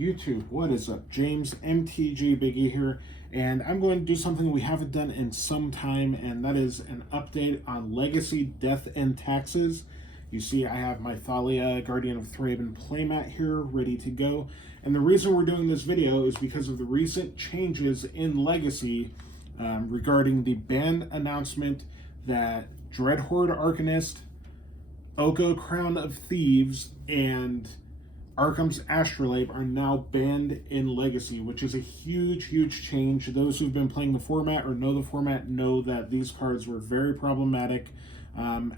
YouTube, what is up? James MTG Biggie here, and I'm going to do something we haven't done in some time, and that is an update on Legacy, Death, and Taxes. You see, I have my Thalia Guardian of Thraben playmat here ready to go, and the reason we're doing this video is because of the recent changes in Legacy regarding the ban announcement that Dreadhorde Arcanist, Oko Crown of Thieves, and Arcum's Astrolabe are now banned in Legacy, which is a huge change. Those who've been playing the format or know the format know that these cards were very problematic.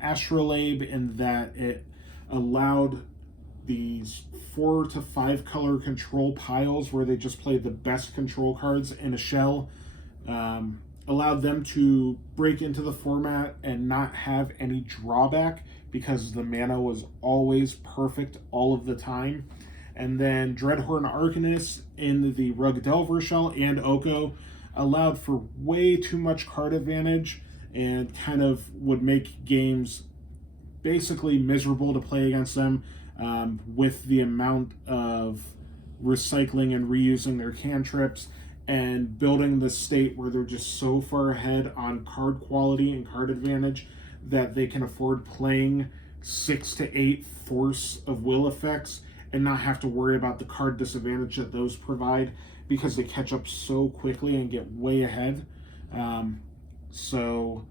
Astrolabe, in that it allowed these 4 to 5 color control piles where they just played the best control cards in a shell, allowed them to break into the format and not have any drawback because the mana was always perfect all of the time. And then Dreadhorde Arcanist in the Rug Delver shell and Oko allowed for way too much card advantage and kind of would make games basically miserable to play against them, with the amount of recycling and reusing their cantrips and building the state where they're just so far ahead on card quality and card advantage that they can afford playing 6 to 8 Force of Will effects and not have to worry about the card disadvantage that those provide because they catch up so quickly and get way ahead. So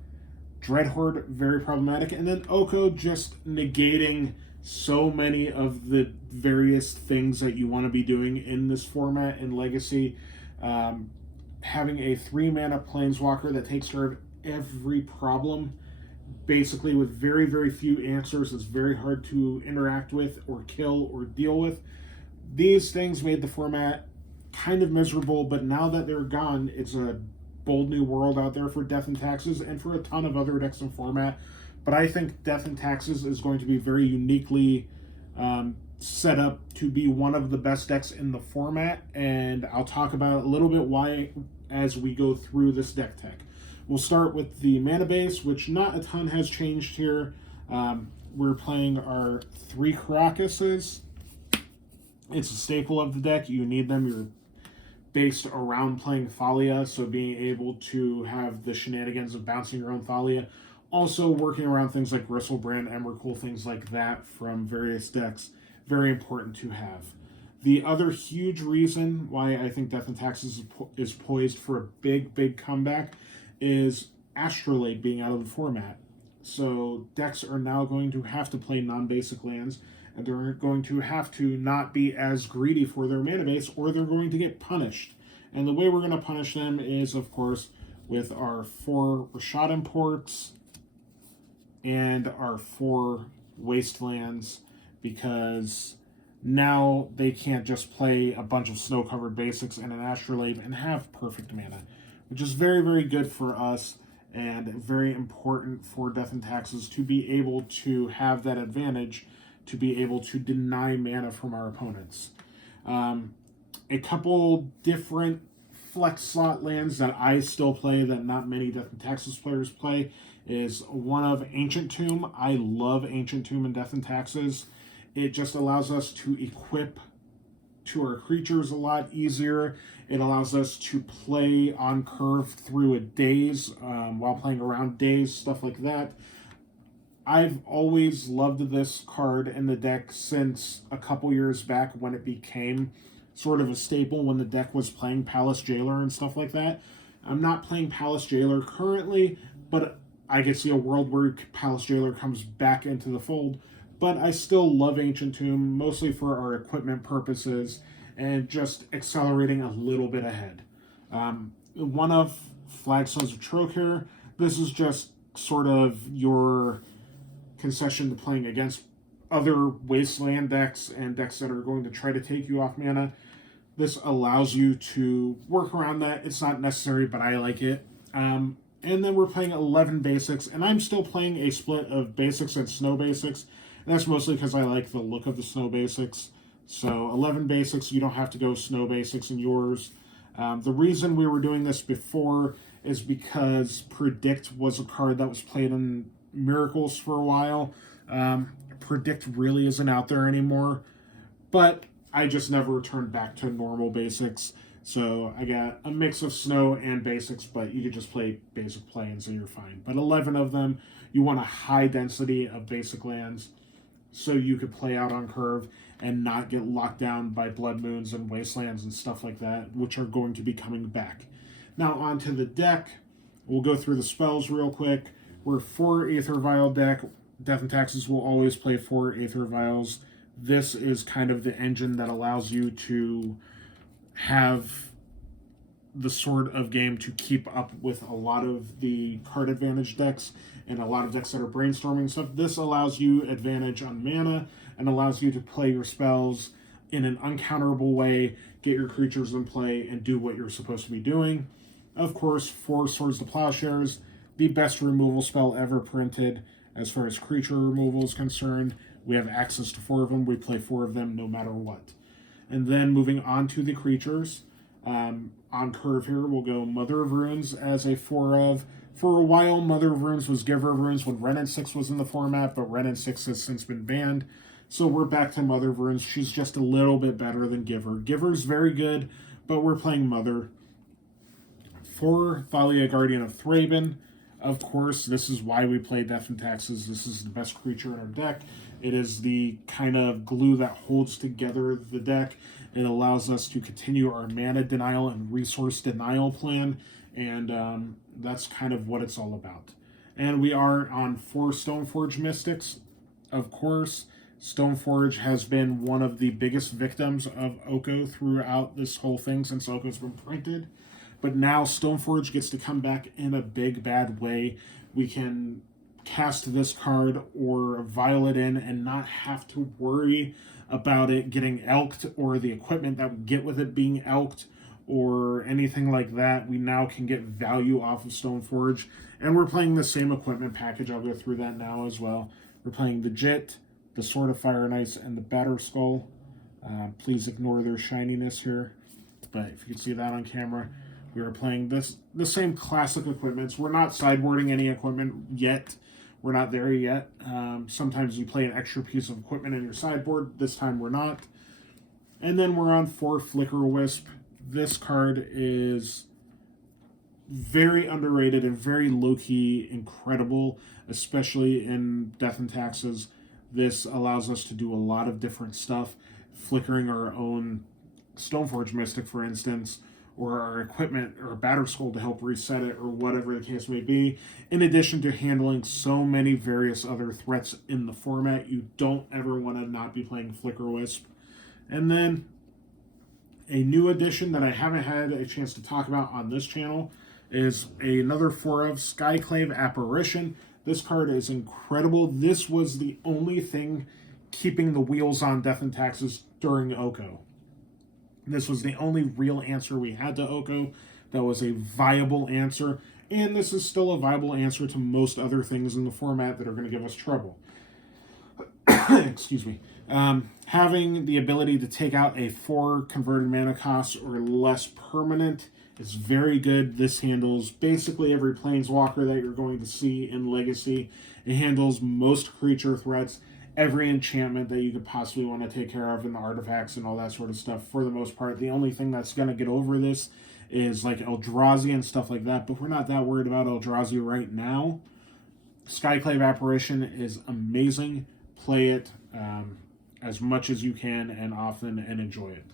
Dreadhorde, very problematic. And then Oko just negating so many of the various things that you want to be doing in this format in Legacy. Having a 3-mana Planeswalker that takes care of every problem, basically with very few answers, is very hard to interact with or kill or deal with. These things made the format kind of miserable, but now that they're gone, it's a bold new world out there for Death and Taxes and for a ton of other decks in format. But I think Death and Taxes is going to be very uniquely set up to be one of the best decks in the format, and I'll talk about a little bit why as we go through this deck tech. We'll start with the mana base, which not a ton has changed here. We're playing our 3 Karakuses. It's a staple of the deck. You need them. You're based around playing Thalia, so being able to have the shenanigans of bouncing your own Thalia. Also working around things like Gristlebrand, Emrakul, things like that from various decks. Very important to have. The other huge reason why I think Death and Taxes is poised for a big comeback is Astrolabe being out of the format. So decks are now going to have to play non-basic lands, and they're going to have to not be as greedy for their mana base, or they're going to get punished. And the way we're going to punish them is, of course, with our 4 Rashad imports and our 4 Wastelands, because now they can't just play a bunch of snow-covered basics and an Astrolabe and have perfect mana, which is very good for us and very important for Death and Taxes to be able to have that advantage, to be able to deny mana from our opponents. A couple different flex slot lands that I still play that not many Death and Taxes players play is one of Ancient Tomb. I love Ancient Tomb in Death and Taxes. It just allows us to equip to our creatures a lot easier. It allows us to play on curve through a daze while playing around daze, stuff like that. I've always loved this card in the deck since a couple years back when it became sort of a staple when the deck was playing Palace Jailer and stuff like that. I'm not playing Palace Jailer currently, but I could see a world where Palace Jailer comes back into the fold. But I still love Ancient Tomb, mostly for our equipment purposes and just accelerating a little bit ahead. One of Flagstones of Trocare. This is just sort of your concession to playing against other Wasteland decks and decks that are going to try to take you off mana. This allows you to work around that. It's not necessary, but I like it. And then we're playing 11 basics, and I'm still playing a split of basics and snow basics. And that's mostly because I like the look of the snow basics. So 11 basics, you don't have to go snow basics in yours. The reason we were doing this before is because Predict was a card that was played in Miracles for a while. Predict really isn't out there anymore. But I just never returned back to normal basics. So I got a mix of snow and basics, but you could just play basic plains and you're fine. But 11 of them, you want a high density of basic lands so you could play out on curve and not get locked down by blood moons and wastelands and stuff like that, which are going to be coming back. Now onto the deck. We'll go through the spells real quick. We're 4 Aether Vial deck. Death and Taxes will always play 4 Aether Vials. This is kind of the engine that allows you to have the sort of game to keep up with a lot of the card advantage decks and a lot of decks that are brainstorming stuff. This allows you advantage on mana and allows you to play your spells in an uncounterable way, get your creatures in play, and do what you're supposed to be doing. Of course, 4 Swords to Plowshares, the best removal spell ever printed as far as creature removal is concerned. We have access to 4 of them. We play 4 of them no matter what. And then moving on to the creatures. On curve here, we'll go Mother of Runes as a 4 of. For a while, Mother of Runes was Giver of Runes when Wrenn and 6 was in the format, but Wrenn and 6 has since been banned. So we're back to Mother of Runes. She's just a little bit better than Giver. Giver's very good, but we're playing Mother. For Thalia, Guardian of Thraben. Of course, this is why we play Death and Taxes. This is the best creature in our deck. It is the kind of glue that holds together the deck. It allows us to continue our mana denial and resource denial plan, and that's kind of what it's all about. And we are on 4 Stoneforge Mystics. Of course, Stoneforge has been one of the biggest victims of Oko throughout this whole thing since Oko's been printed. But now Stoneforge gets to come back in a big, bad way. We can cast this card or vial it in and not have to worry about it getting elked or the equipment that we get with it being elked or anything like that. We now can get value off of Stoneforge. And we're playing the same equipment package. I'll go through that now as well. We're playing the Jit, the Sword of Fire and Ice, and the Batter Skull. Please ignore their shininess here. But if you can see that on camera. We are playing the same classic equipments. We're not sideboarding any equipment yet. We're not there yet. Sometimes you play an extra piece of equipment in your sideboard. This time we're not. And then we're on 4 Flicker Wisp. This card is very underrated and very low-key incredible, especially in Death and Taxes. This allows us to do a lot of different stuff. Flickering our own Stoneforge Mystic, for instance, or our equipment or Batter Skull to help reset it, or whatever the case may be, in addition to handling so many various other threats in the format. You don't ever want to not be playing Flicker Wisp. And then a new addition that I haven't had a chance to talk about on this channel is another 4 of Skyclave Apparition. This card is incredible. This was the only thing keeping the wheels on Death and Taxes during Oko. This was the only real answer we had to Oko that was a viable answer, and this is still a viable answer to most other things in the format that are going to give us trouble. Excuse me. Having the ability to take out a 4 converted mana cost or less permanent is very good. This handles basically every planeswalker that you're going to see in Legacy. It handles most creature threats, every enchantment that you could possibly want to take care of in the artifacts and all that sort of stuff for the most part. The only thing that's going to get over this is like Eldrazi and stuff like that, but we're not that worried about Eldrazi right now. Skyclave Apparition is amazing. Play it as much as you can and often and enjoy it.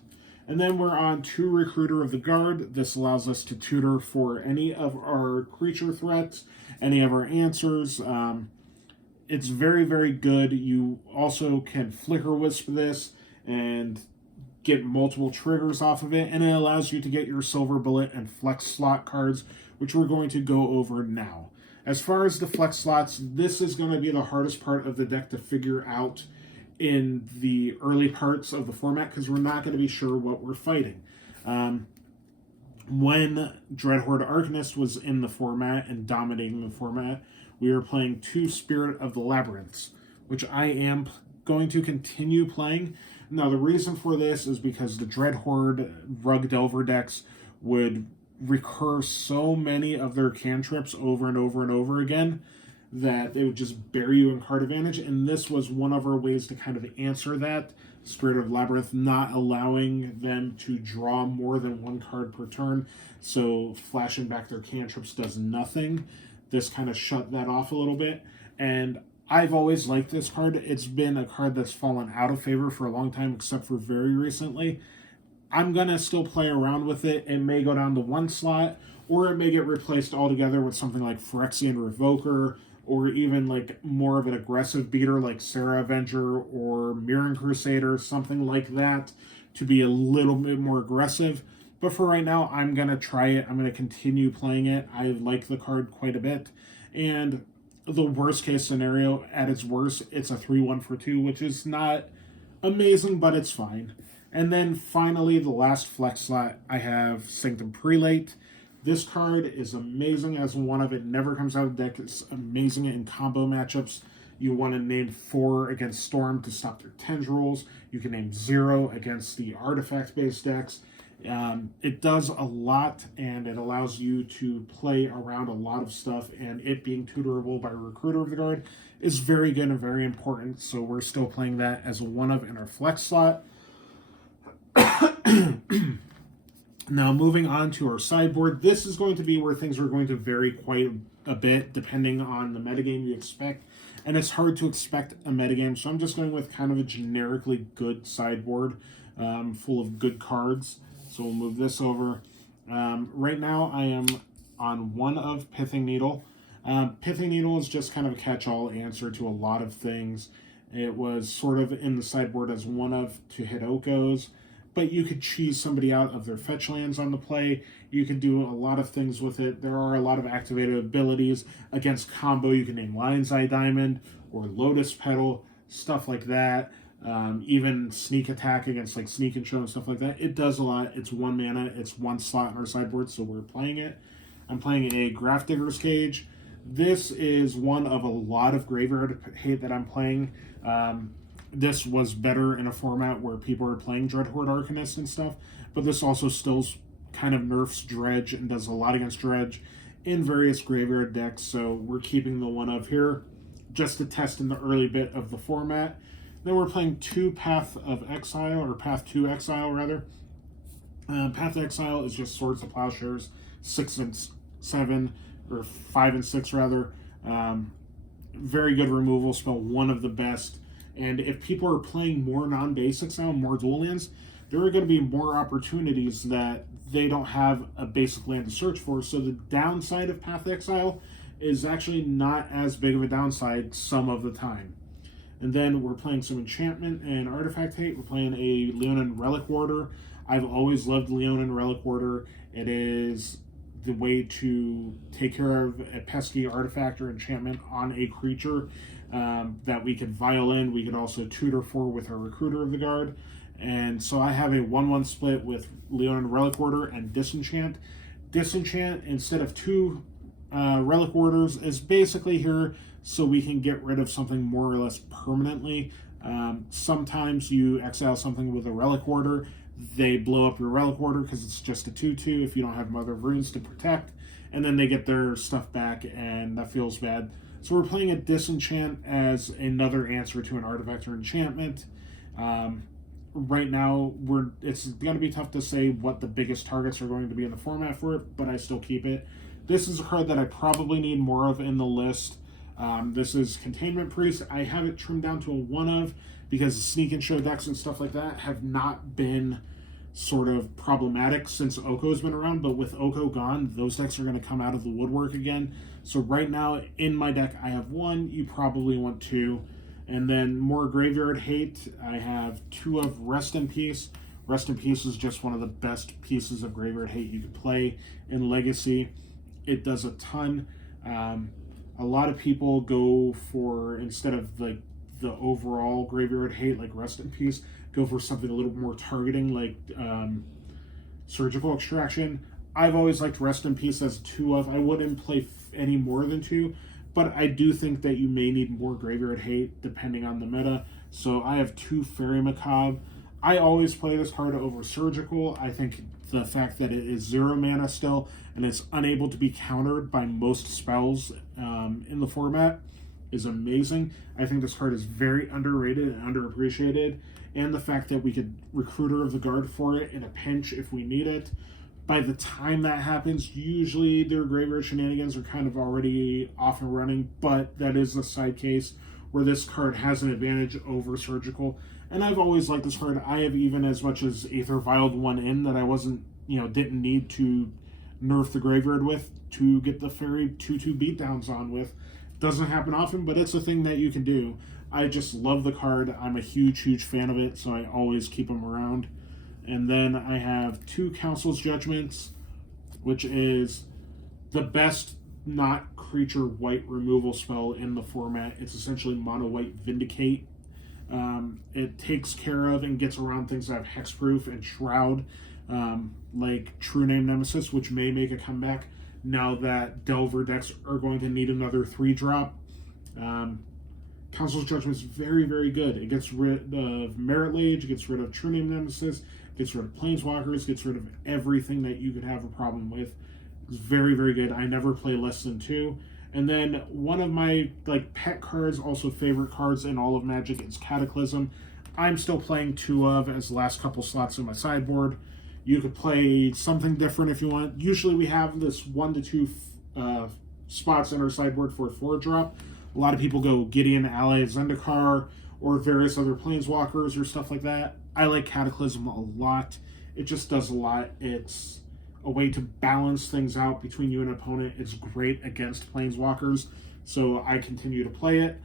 And then we're on 2 Recruiter of the Guard. This allows us to tutor for any of our creature threats, any of our answers. It's very, very good. You also can Flicker Wisp this and get multiple triggers off of it, and it allows you to get your Silver Bullet and Flex slot cards, which we're going to go over now. As far as the Flex slots, this is going to be the hardest part of the deck to figure out in the early parts of the format, because we're not going to be sure what we're fighting. When Dreadhorde Arcanist was in the format and dominating the format, we are playing 2 Spirit of the Labyrinths, which I am going to continue playing. Now, the reason for this is because the Dreadhorde Rug Delver decks would recur so many of their cantrips over and over and over again that they would just bury you in card advantage, and this was one of our ways to kind of answer that. Spirit of Labyrinth not allowing them to draw more than one card per turn, so flashing back their cantrips does nothing. This kind of shut that off a little bit, and I've always liked this card. It's been a card that's fallen out of favor for a long time, except for very recently. I'm going to still play around with it. It may go down to one slot, or it may get replaced altogether with something like Phyrexian Revoker, or even like more of an aggressive beater like Sarah Avenger or Mirren Crusader, something like that, to be a little bit more aggressive. But for right now, I'm going to try it. I'm going to continue playing it. I like the card quite a bit. And the worst case scenario, at its worst, it's a 3-1 for 2, which is not amazing, but it's fine. And then finally, the last flex slot, I have Sanctum Prelate. This card is amazing as one of it. Never comes out of the deck. It's amazing in combo matchups. You want to name 4 against Storm to stop their tendrils. You can name 0 against the artifact-based decks. It does a lot, and it allows you to play around a lot of stuff, and it being tutorable by Recruiter of the Guard is very good and very important, so we're still playing that as a one-of in our flex slot. Now, moving on to our sideboard, this is going to be where things are going to vary quite a bit depending on the metagame you expect, and it's hard to expect a metagame, so I'm just going with kind of a generically good sideboard full of good cards. So we'll move this over. Right now, I am on one of Pithing Needle. Pithing Needle is just kind of a catch-all answer to a lot of things. It was sort of in the sideboard as one of to hit Okos, but you could cheese somebody out of their fetch lands on the play. You could do a lot of things with it. There are a lot of activated abilities. Against combo, you can name Lion's Eye Diamond or Lotus Petal, stuff like that. Even sneak attack against like Sneak and Show and stuff like that. It does a lot. It's 1 mana. It's 1 slot in our sideboard, so we're playing it. I'm playing a Grafdigger's Cage. This is one of a lot of graveyard hate that I'm playing. This was better in a format where people are playing Dreadhorde Arcanist and stuff, but this also still kind of nerfs Dredge and does a lot against Dredge in various graveyard decks, so we're keeping the one of here just to test in the early bit of the format. Then we're playing 2 Path of Exile, or Path to Exile, rather. Path to Exile is just Swords of Plowshares, 6 and 7, or 5 and 6, rather. Very good removal spell, one of the best. And if people are playing more non-basics now, more dual lands, there are going to be more opportunities that they don't have a basic land to search for. So the downside of Path to Exile is actually not as big of a downside some of the time. And then we're playing some enchantment and artifact hate. We're playing a Leonin Relic Warder. I've always loved Leonin Relic Warder. It is the way to take care of a pesky artifact or enchantment on a creature that we could violin. We could also tutor for with our Recruiter of the Guard. And so I have a 1-1 split with Leonin Relic Warder and Disenchant. Disenchant, instead of 2 Relic Warders, is basically here so we can get rid of something more or less permanently. Sometimes you exile something with a Relic Warder. They blow up your Relic Warder because it's just a 2-2 if you don't have Mother of Runes to protect. And then they get their stuff back, and that feels bad. So we're playing a Disenchant as another answer to an artifact or enchantment. Right now, it's going to be tough to say what the biggest targets are going to be in the format for it, but I still keep it. This is a card that I probably need more of in the list. This is Containment Priest. I have it trimmed down to a 1-of because Sneak and Show decks and stuff like that have not been sort of problematic since Oko's been around, but with Oko gone, those decks are going to come out of the woodwork again. So right now, in my deck, I have 1. You probably want 2. And then more graveyard hate, I have 2 of Rest in Peace. Rest in Peace is just one of the best pieces of graveyard hate you could play in Legacy. It does a ton. A lot of people go for, instead of like the overall graveyard hate, like Rest in Peace, go for something a little more targeting, like Surgical Extraction. I've always liked Rest in Peace as 2 of. I wouldn't play any more than 2, but I do think that you may need more graveyard hate depending on the meta. So I have 2 Fairy Macabre. I always play this card over Surgical. I think the fact that it is 0 mana still and it's unable to be countered by most spells in the format is amazing. I think this card is very underrated and underappreciated, and the fact that we could Recruiter of the Guard for it in a pinch if we need it. By the time that happens, usually their graveyard shenanigans are kind of already off and running, but that is a side case where this card has an advantage over Surgical. And I've always liked this card. I have even as much as Aether Vialed one in that I wasn't, didn't need to nerf the graveyard with to get the Fairy 2/2 beatdowns on with. Doesn't happen often, but it's a thing that you can do. I just love the card. I'm a huge, huge fan of it, so I always keep them around. And then I have 2 Council's Judgments, which is the best not creature white removal spell in the format. It's essentially mono white Vindicate. It takes care of and gets around things that have hexproof and shroud, like True Name Nemesis, which may make a comeback now that Delver decks are going to need another 3-drop. Council's Judgment is very, very good. It gets rid of Merit Lage, it gets rid of True Name Nemesis, gets rid of Planeswalkers, gets rid of everything that you could have a problem with. It's very, very good. I never play less than 2. And then one of my pet cards, also favorite cards in all of Magic, is Cataclysm. I'm still playing 2 of as the last couple slots in my sideboard. You could play something different if you want. Usually we have this 1 to 2 spots in our sideboard for a 4-drop. A lot of people go Gideon, Ally, Zendikar, or various other Planeswalkers or stuff like that. I like Cataclysm a lot. It just does a lot. It's a way to balance things out between you and an opponent. It's great against Planeswalkers, so I continue to play it.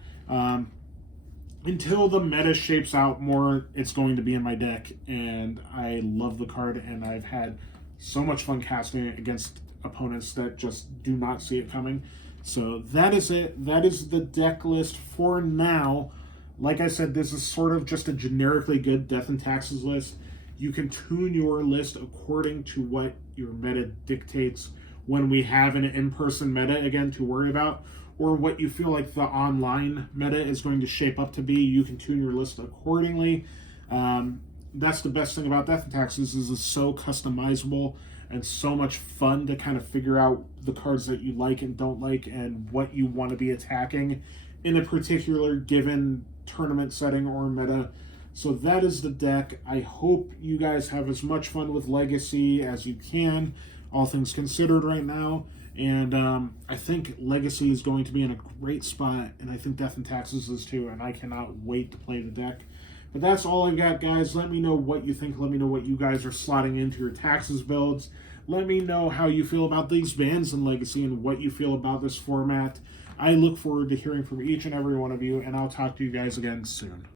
Until the meta shapes out more, it's going to be in my deck, and I love the card, and I've had so much fun casting it against opponents that just do not see it coming. So that is it. That is the deck list for now. Like I said, this is sort of just a generically good Death and Taxes list. You can tune your list according to what your meta dictates when we have an in-person meta again to worry about, or what you feel like the online meta is going to shape up to be. You can tune your list accordingly. That's the best thing about Death and Taxes is it's so customizable and so much fun to kind of figure out the cards that you like and don't like and what you want to be attacking in a particular given tournament setting or meta. So that is the deck. I hope you guys have as much fun with Legacy as you can, all things considered right now. And I think Legacy is going to be in a great spot, and I think Death and Taxes is too, and I cannot wait to play the deck. But that's all I've got, guys. Let me know what you think. Let me know what you guys are slotting into your Taxes builds. Let me know how you feel about these bans in Legacy and what you feel about this format. I look forward to hearing from each and every one of you, and I'll talk to you guys again soon.